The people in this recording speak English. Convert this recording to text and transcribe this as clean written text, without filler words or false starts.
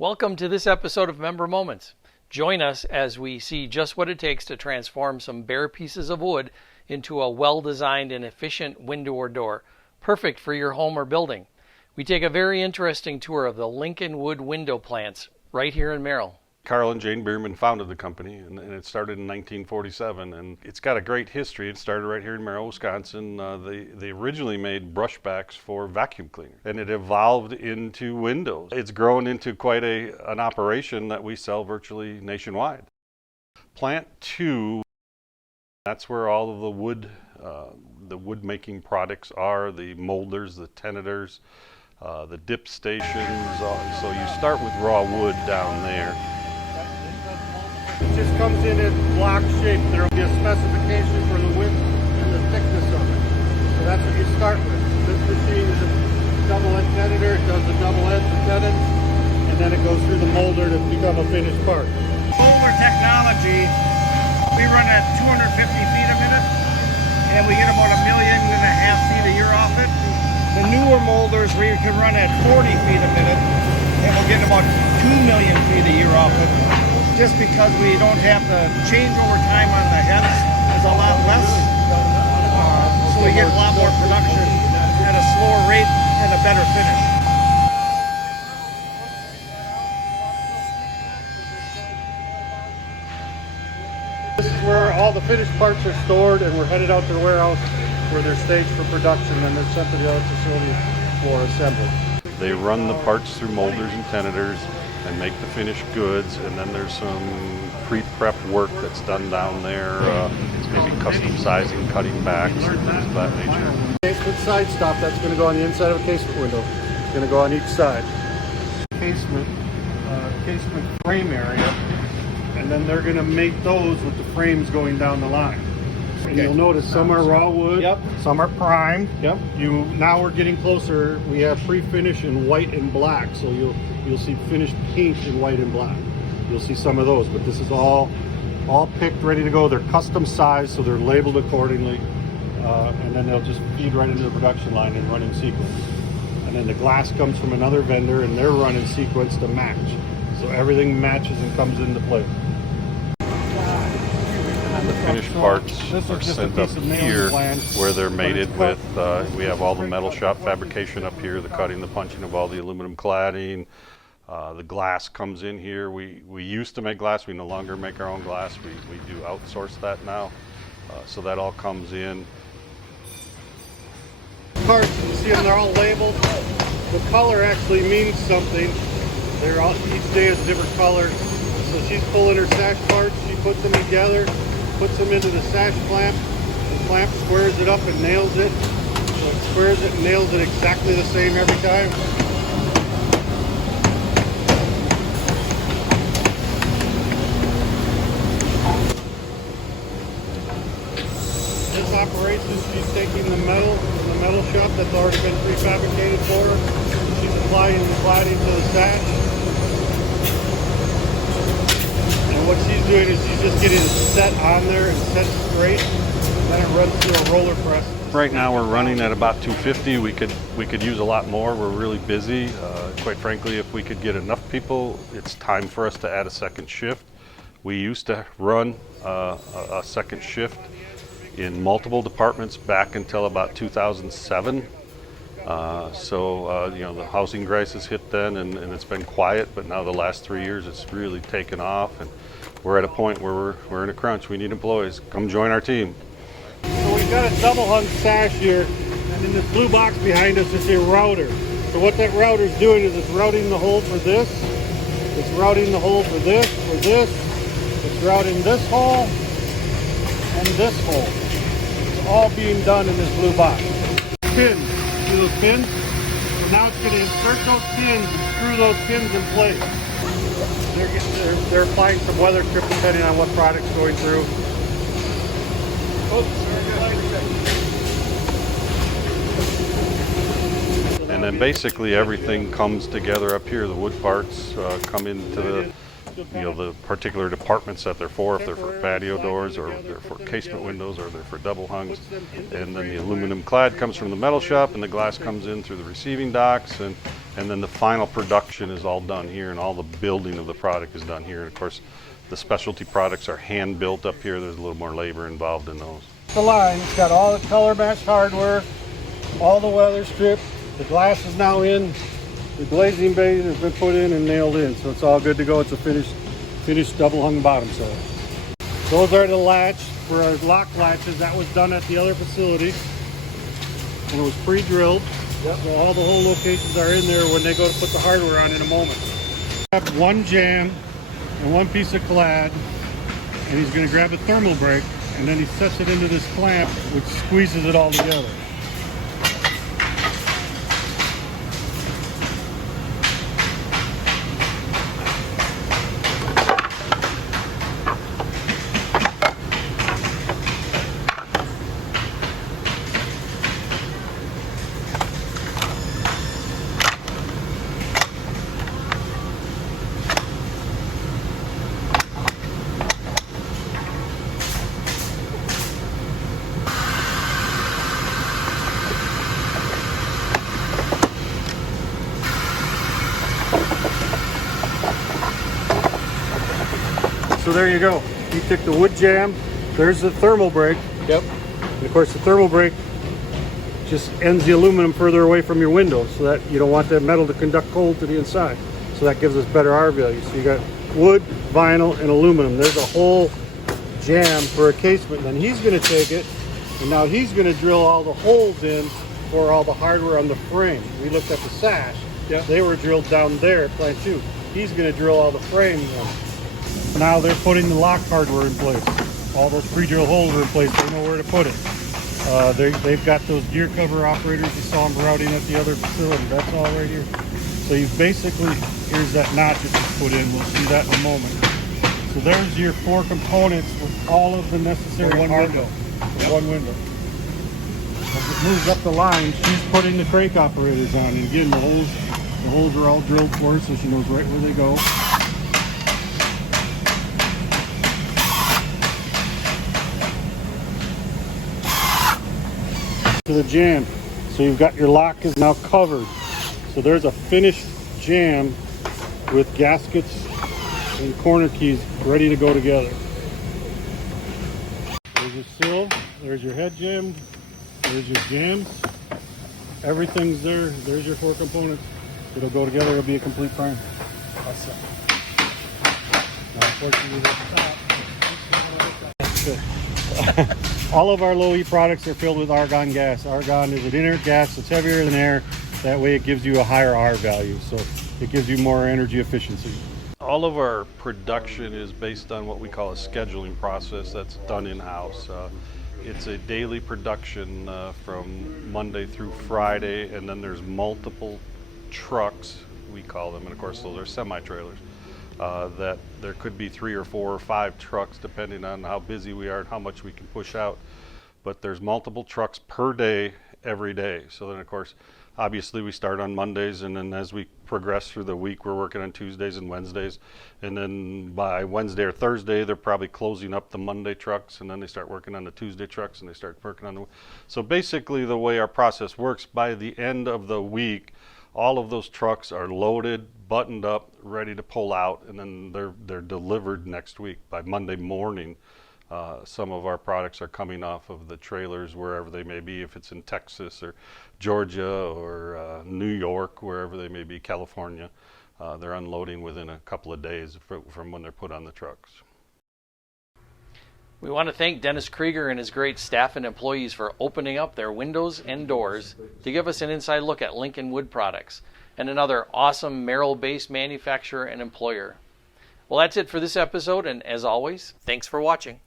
Welcome to this episode of Member Moments. Join us as we see just what it takes to transform some bare pieces of wood into a well-designed and efficient window or door, perfect for your home or building. We take a very interesting tour of the Lincoln Wood window plants right here in Merrill. Carl and Jane Bierman founded the company, and it started in 1947, and it's got a great history. It started right here in Merrill, Wisconsin. They originally made brushbacks for vacuum cleaners, and it evolved into windows. It's grown into quite an operation that we sell virtually nationwide. Plant 2, that's where all of the wood making products are, the molders, the tenoners, the dip stations. So you start with raw wood down there. It just comes in a block shape. There will be a specification for the width and the thickness of it. So that's what you start with. This machine is a double-edged tensioner. It does the double-edged tenon, and then it goes through the molder to become a finished part. Molder technology, we run at 250 feet a minute, and we get about 1.5 million feet a year off it. The newer molders, we can run at 40 feet a minute, and we'll get about 2 million feet a year off it. Just because we don't have the changeover time on the heads is a lot less, so we get a lot more production at a slower rate and a better finish. This is where all the finished parts are stored, and we're headed out to the warehouse where they're staged for production, and they're sent to the other facility for assembly. They run the parts through molders and tenoners and make the finished goods, and then there's some pre-prep work that's done down there, maybe custom sizing, cutting backs, and things of that nature. Casement side stop, that's going to go on the inside of a casement window. It's going to go on each side. Casement frame area, and then they're going to make those with the frames going down the line. And you'll notice some are raw wood, some are primed. Now we're getting closer. We have pre-finish in white and black, so you'll see finished paint in white and black. You'll see some of those, but this is all picked, ready to go. They're custom sized, so they're labeled accordingly, and then they'll just feed right into the production line and run in sequence. And then the glass comes from another vendor, and they're run in sequence to match. So everything matches and comes into place. The finished parts are sent up here where they're mated with. We have all the metal shop fabrication up here, the cutting, the punching of all the aluminum cladding. The glass comes in here. We used to make glass. We no longer make our own glass. We do outsource that now. So that all comes in. Parts, you see them, they're all labeled. The color actually means something. Each day is a different color. So she's pulling her sash parts. She puts them together, puts them into the sash clamp. The clamp squares it up and nails it. So it squares it and nails it exactly the same every time. This operation, she's taking the metal from the metal shop that's already been prefabricated for her. She's applying the cladding to the sash. And what she's doing is she's just getting it set on there and set straight, and then it runs through a roller press. Right now we're running at about 250. We could use a lot more. We're really busy. Quite frankly, if we could get enough people, it's time for us to add a second shift. We used to run a second shift in multiple departments back until about 2007. The housing crisis hit then, and it's been quiet, but now the last 3 years it's really taken off, and we're at a point where we're in a crunch. We need employees. Come join our team. So we've got a double hung sash here, and in this blue box behind us is a router. So what that router is doing is it's routing the hole for this, it's routing the hole for this, it's routing this hole and this hole. It's all being done in this blue box. Pins, see those pins? So now it's going to insert those pins and screw those pins in place. They're applying some weather strip depending on what product's going through. And then basically everything comes together up here. The wood parts come into the particular departments that they're for, if they're for patio doors or they're for casement windows or they're for double hungs. And then the aluminum clad comes from the metal shop and the glass comes in through the receiving docks, and then the final production is all done here, and all the building of the product is done here. And of course, the specialty products are hand built up here. There's a little more labor involved in those. The line, it's got all the color matched hardware, all the weather stripped, the glass is now in, the glazing base has been put in and nailed in, so it's all good to go. It's a finished double hung bottom set. Those are the latch for our lock latches. That was done at the other facility, and it was pre-drilled. Yep. So all the hole locations are in there when they go to put the hardware on in a moment. I have one jam and one piece of clad, and he's going to grab a thermal brake, and then he sets it into this clamp, which squeezes it all together. So there you go. You took the wood jam, there's the thermal brake. Yep. And of course the thermal brake just ends the aluminum further away from your window so that you don't want that metal to conduct cold to the inside. So that gives us better R value. So you got wood, vinyl, and aluminum. There's a whole jam for a casement. Then he's going to take it, and now he's going to drill all the holes in for all the hardware on the frame. We looked at the sash. Yep. They were drilled down there at plant 2. He's going to drill all the frame in. Now they're putting the lock hardware in place. All those pre-drill holes are in place. They know where to put it. They've got those gear cover operators. You saw them routing at the other facility. That's all right here. So you basically, here's that notch that you put in. We'll see that in a moment. So there's your 4 components with all of the necessary one window. For one window. As it moves up the line, she's putting the crate operators on. And again, the holes are all drilled for her, so she knows right where they go. To the jam. So you've got your lock is now covered. So there's a finished jam with gaskets and corner keys ready to go together. There's your sill, there's your head jam, there's your jams. Everything's there. There's your 4 components. It'll go together, it'll be a complete frame. Awesome. Now, unfortunately, that's it. All of our low E products are filled with argon gas. Argon is an inert gas that's heavier than air. That way it gives you a higher R value, so it gives you more energy efficiency. All of our production is based on what we call a scheduling process that's done in-house. It's a daily production from Monday through Friday, and then there's multiple trucks, we call them, and of course those are semi-trailers. That there could be 3 or 4 or 5 trucks depending on how busy we are and how much we can push out. But there's multiple trucks per day, every day. So then of course, obviously we start on Mondays, and then as we progress through the week, we're working on Tuesdays and Wednesdays. And then by Wednesday or Thursday, they're probably closing up the Monday trucks, and then they start working on the Tuesday trucks, and they start working on the... So basically the way our process works, by the end of the week, all of those trucks are loaded, buttoned up, ready to pull out, and then they're delivered next week. By Monday morning, some of our products are coming off of the trailers wherever they may be, if it's in Texas or Georgia or New York, wherever they may be, California. They're unloading within a couple of days from when they're put on the trucks. We want to thank Dennis Krieger and his great staff and employees for opening up their windows and doors to give us an inside look at Lincoln Wood Products, and another awesome Merrill-based manufacturer and employer. Well, that's it for this episode, and as always, thanks for watching.